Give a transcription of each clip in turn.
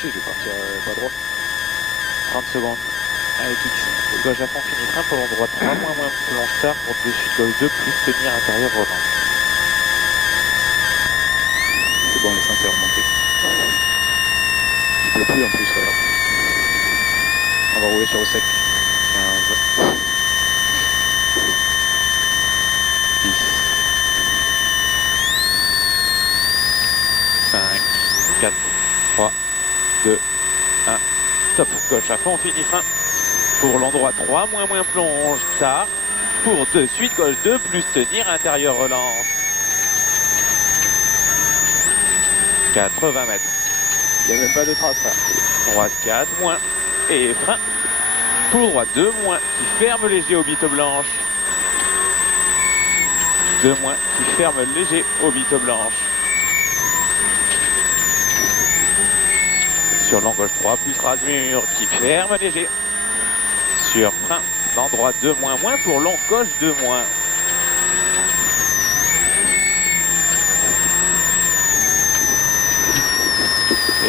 gaucher, je vais partir pas droit. 30 secondes. Avec X. Gauche à fond, fini frein pour droit 3, moins plonge tard pour de suite gauche 2, plus tenir intérieur relance. C'est bon, l'essence est remontée. Il pleut plus en plus alors. On va rouler sur le sec. 15. 10. 5. 4. 3. 2. 1. Stop. Gauche à fond, fini frein. Pour l'endroit 3, moins plonge tard. Pour de suite gauche 2, plus tenir intérieur relance. 80 mètres. Il n'y a même pas de trace là. Droite 4, moins. Et frein. Pour droite 2, moins. Qui ferme léger aux bites blanches. 2 moins. Qui ferme léger aux bites blanches. Sur l'angle 3, plus rase-mur. Qui ferme léger. Sur frein. Dans droite 2, moins pour long gauche 2 moins.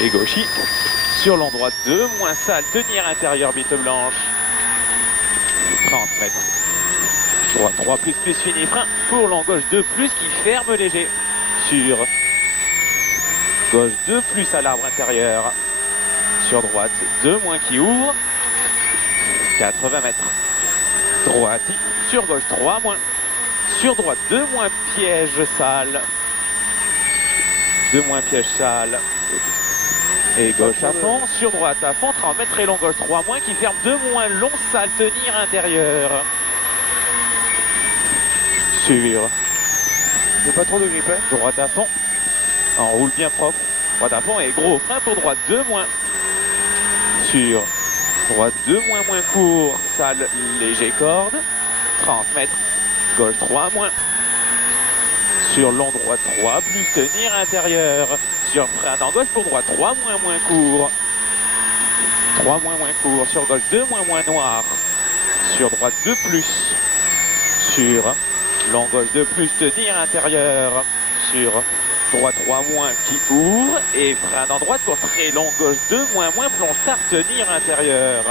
Et gauchis. Sur l'endroit 2, moins sale, tenir intérieur bite blanche. 30 mètres. Droite 3 plus fini frein. Pour l'en gauche 2 plus qui ferme léger. Sur gauche 2 plus à l'arbre intérieur. Sur droite 2 moins qui ouvre. 80 mètres. Droite sur gauche 3 moins. Sur droite 2 moins piège sale. 2 moins piège sale. Et gauche à fond, sur droite à fond, 30 mètres et long gauche 3 moins qui ferme 2 moins long sale, tenir intérieur. Sur Il n'y a pas trop de grippe, hein. droite à fond, on roule bien propre. Droite à fond et gros frein pour droite 2 moins. Sur droite 2 moins court, sale, léger corde. 30 mètres, gauche 3 moins. Sur long droite 3, plus tenir intérieur. Sur frein en gauche pour droite 3 moins court. 3 moins court. Sur gauche 2 moins noir. Sur droite 2 plus. Sur long gauche 2 plus tenir intérieur. Sur droite 3 moins qui ouvre. Et frein en droite pour très long gauche 2 moins plonge tard tenir intérieur.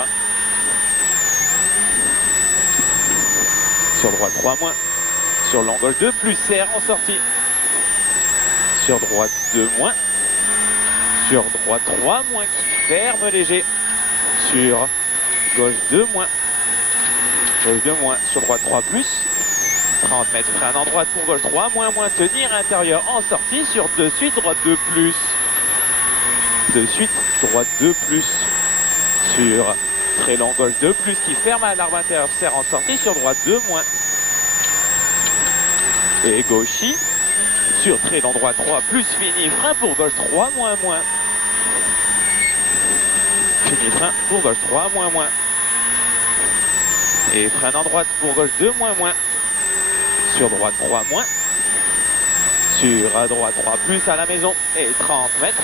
Sur droite 3 moins. Sur long gauche 2 plus serre en sortie. Sur droite 2 moins. Sur droite 3 moins qui ferme léger. Sur gauche 2 moins. Gauche 2 moins. Sur droite 3 plus. 30 mètres frein en droite pour gauche 3 moins tenir intérieur en sortie. Sur de suite droite 2 plus. De suite droite 2 plus. Sur très long gauche 2 plus qui ferme à l'arbre intérieur serre en sortie. Sur droite 2 moins. Et gauchis. Sur très long droit 3 plus fini frein pour gauche 3 moins. Fini frein pour gauche 3 moins. Et frein en droite pour gauche 2 moins. Sur droite 3 moins. Sur à droite 3 plus à la maison. Et 30 mètres.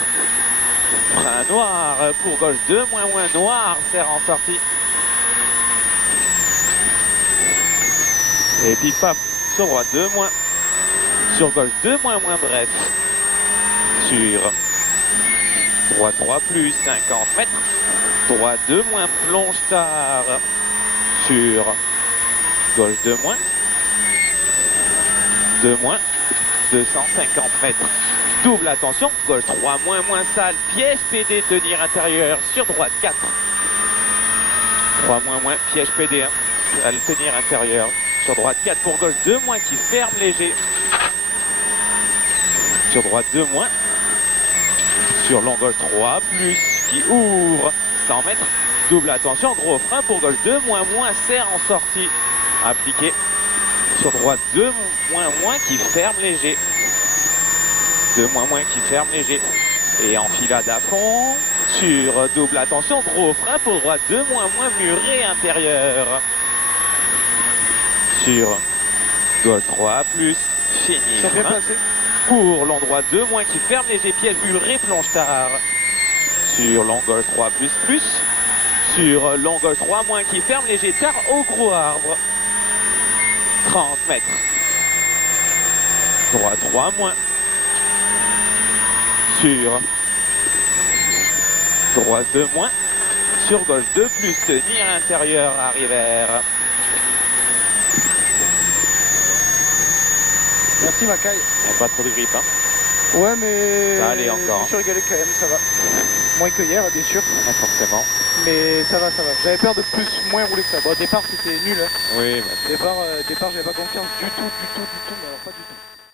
Frein noir pour gauche 2 moins noir. Serre en sortie. Et pif paf sur droite 2 moins. Sur gauche 2 moins bref. Sur droite 3 plus 50 mètres. Droite 2 moins plonge tard. Sur gauche 2 moins. 2 moins. 250 mètres. Double attention. Gauche 3 moins sale. Piège PD tenir intérieur. Sur droite 4. 3 moins piège PD. Sale tenir intérieur. Sur droite 4 pour gauche 2 moins qui ferme léger. Sur droite 2 moins. Sur long gauche 3 plus qui ouvre 100 mètres. Double attention, gros frein pour gauche 2 moins serre en sortie. Appliqué. Sur droite 2 moins qui ferme léger. 2 moins qui ferme léger. Et enfilade à fond. Sur double attention, gros frein pour droite 2 moins muré intérieur. Sur gauche 3 plus fini. Ça fait passer. Pour l'endroit 2 moins qui ferme léger piège muré plonge tard. Sur long gauche 3 plus. Sur long gauche 3 moins qui ferme léger tard au gros arbre. 30 mètres. Droit 3 moins. Sur Droite de moins. Sur gauche de plus, tenir intérieur, arrière. Merci Macaille. Il n'y a pas trop de grippe, hein. Ouais, mais Ça allait encore, je me suis régalé quand même, ça va. Moins que hier, bien sûr. Pas forcément. Mais ça va, ça va. J'avais peur de moins rouler que ça. Bon, au départ, c'était nul. Hein. Oui, bah, Départ, j'avais pas confiance du tout, mais alors pas du tout.